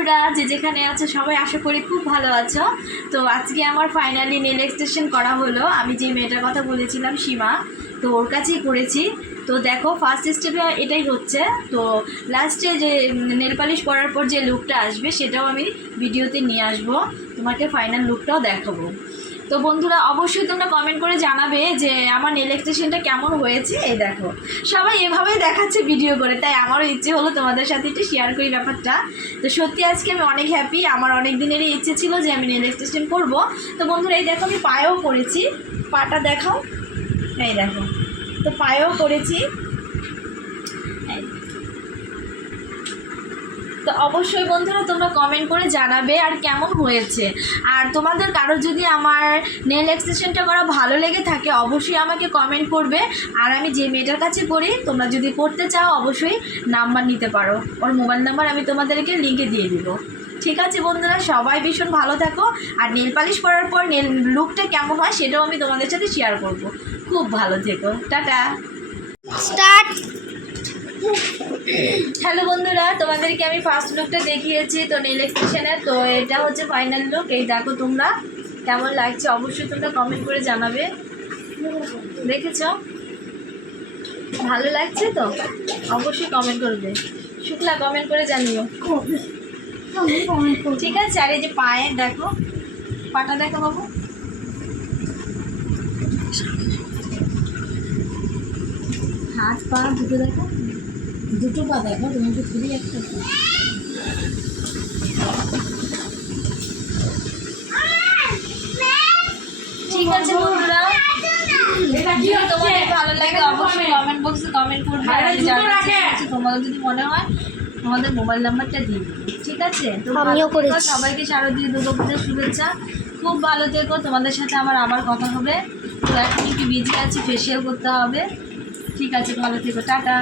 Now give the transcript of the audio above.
বন্ধুরা যে যেখানে আছো সবাই আশা করি খুব ভালো আছো। তো আজকে আমার ফাইনালি নেল এক্সটেনশন করা হলো। আমি যে মেয়েটার কথা বলেছিলাম সীমা, তো ওর কাছেই করেছি। তো দেখো ফার্স্ট স্টেপে এটাই হচ্ছে। তো লাস্টে যে নেল পালিশ করার পর যে লুকটা আসবে সেটাও আমি ভিডিওতে নিয়ে আসবো, তোমাকে ফাইনাল লুকটাও দেখাবো। তো বন্ধুরা অবশ্যই তোমরা কমেন্ট করে জানাবে যে আমার নেল এক্সটেনশনটা কেমন হয়েছে। এই দেখো সবাই এভাবেই দেখাচ্ছে ভিডিও করে, তাই আমারও ইচ্ছে হলো তোমাদের সাথে একটু শেয়ার করি ব্যাপারটা। তো সত্যি আজকে আমি অনেক হ্যাপি। আমার অনেক দিনেরই ইচ্ছে ছিল যে আমি নেল এক্সটেনশন করবো। তো বন্ধুরা এই দেখো আমি পায়েও করেছি, পাটা দেখাও, এই দেখো, তো পায়েও করেছি। তো অবশ্যই বন্ধুরা তোমরা কমেন্ট করে জানাবে আর কেমন হয়েছে। আর তোমাদের কারো যদি আমার নেল এক্সটেনশনটা করা ভালো লেগে থাকে অবশ্যই আমাকে কমেন্ট করবে। আর আমি যে মেয়েটার কাছে করি তোমরা যদি করতে চাও অবশ্যই নাম্বার নিতে পারো, ওর মোবাইল নাম্বার আমি তোমাদেরকে লিঙ্কে দিয়ে দিব। ঠিক আছে বন্ধুরা, সবাই ভীষণ ভালো থাকো। আর নেল পালিশ করার পর নেল লুকটা কেমন হয় সেটাও আমি তোমাদের সাথে শেয়ার করব। খুব ভালো থেকো, টাটা। স্টার্ট। হ্যালো বন্ধুরা, তোমাদেরকে আমি ফার্স্ট লুকটা দেখিয়েছি তো নেল এক্সটেনশনের। তো এটা হচ্ছে ফাইনাল লুক। এই দেখো তোমরা কেমন লাগছে অবশ্যই তোমরা কমেন্ট করে জানাবে। দেখেছো ভালো লাগছে তো অবশ্যই কমেন্ট করবে। শুক্লা কমেন্ট করে জানিও, ঠিক আছে। আর এই যে পায়ে দেখো, পাটা দেখো বাবু, হাত পা দুটো দেখো, দুটো পা দেখো, তোমাকে খুবই একটা পা। ঠিক আছে বন্ধুরা, যদি তোমাদের ভালো লাগে অবশ্যই কমেন্ট বক্সে কমেন্ট করবে। তোমাদের যদি মনে হয় তোমাদের মোবাইল নাম্বারটা দিয়ে দিবে, ঠিক আছে। তো আমিও করেছি। সবাইকে শারদীয় দুর্গাপূজার শুভেচ্ছা। খুব ভালো থেকো, তোমাদের সাথে আমার আবার কথা হবে। তো এখন একটু বিজি আছি, ফেসিয়াল করতে হবে। ঠিক আছে, ভালো থেকো, টাটা।